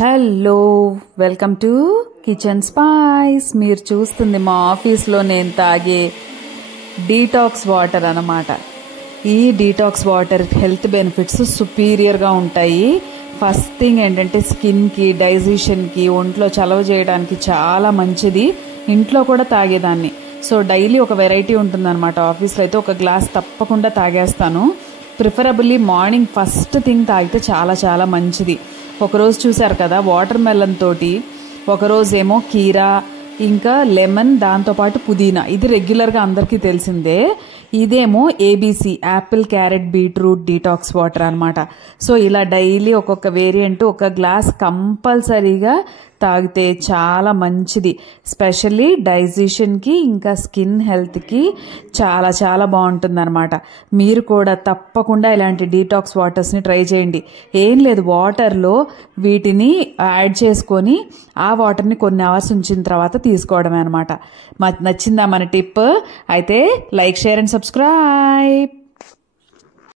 Hello, welcome to kitchen spice. మీరు చూస్తుంది మా ఆఫీస్లో నేను తాగే డీటాక్స్ వాటర్ అన్నమాట. ఈ డీటాక్స్ వాటర్ హెల్త్ బెనిఫిట్స్ సుపీరియర్గా ఉంటాయి. ఫస్ట్ థింగ్ ఏంటంటే స్కిన్కి, డైజెషన్కి, ఒంట్లో చలవ చేయడానికి చాలా మంచిది. ఇంట్లో కూడా తాగేదాన్ని. సో డైలీ ఒక వెరైటీ ఉంటుందన్నమాట. ఆఫీస్లో అయితే ఒక గ్లాస్ తప్పకుండా తాగేస్తాను. ప్రిఫరబుల్లీ మార్నింగ్ ఫస్ట్ థింగ్ తాగితే చాలా చాలా మంచిది. ఒకరోజు చూశారు కదా, వాటర్ మెలన్ తోటి, ఒకరోజేమో కీరా, ఇంకా లెమన్, దాంతోపాటు పుదీనా. ఇది రెగ్యులర్గా అందరికీ తెలిసిందే. ఇదేమో ABC, Apple, carrot, beetroot detox water అనమాట. సో ఇలా డైలీ ఒక్కొక్క వేరియంట్ ఒక గ్లాస్ కంపల్సరీగా తాగితే చాలా మంచిది. స్పెషల్లీ డైజెషన్కి, ఇంకా స్కిన్ హెల్త్కి చాలా చాలా బాగుంటుంది అనమాట. మీరు కూడా తప్పకుండా ఇలాంటి డీటాక్స్ వాటర్స్ని ట్రై చేయండి. ఏం లేదు, వాటర్లో వీటిని యాడ్ చేసుకొని ఆ వాటర్ని కొన్ని అవర్స్ ఉంచిన తర్వాత తీసుకోవడమే అనమాట. నచ్చిందా మన టిప్? అయితే లైక్, షేర్ అండ్ సబ్స్క్రైబ్.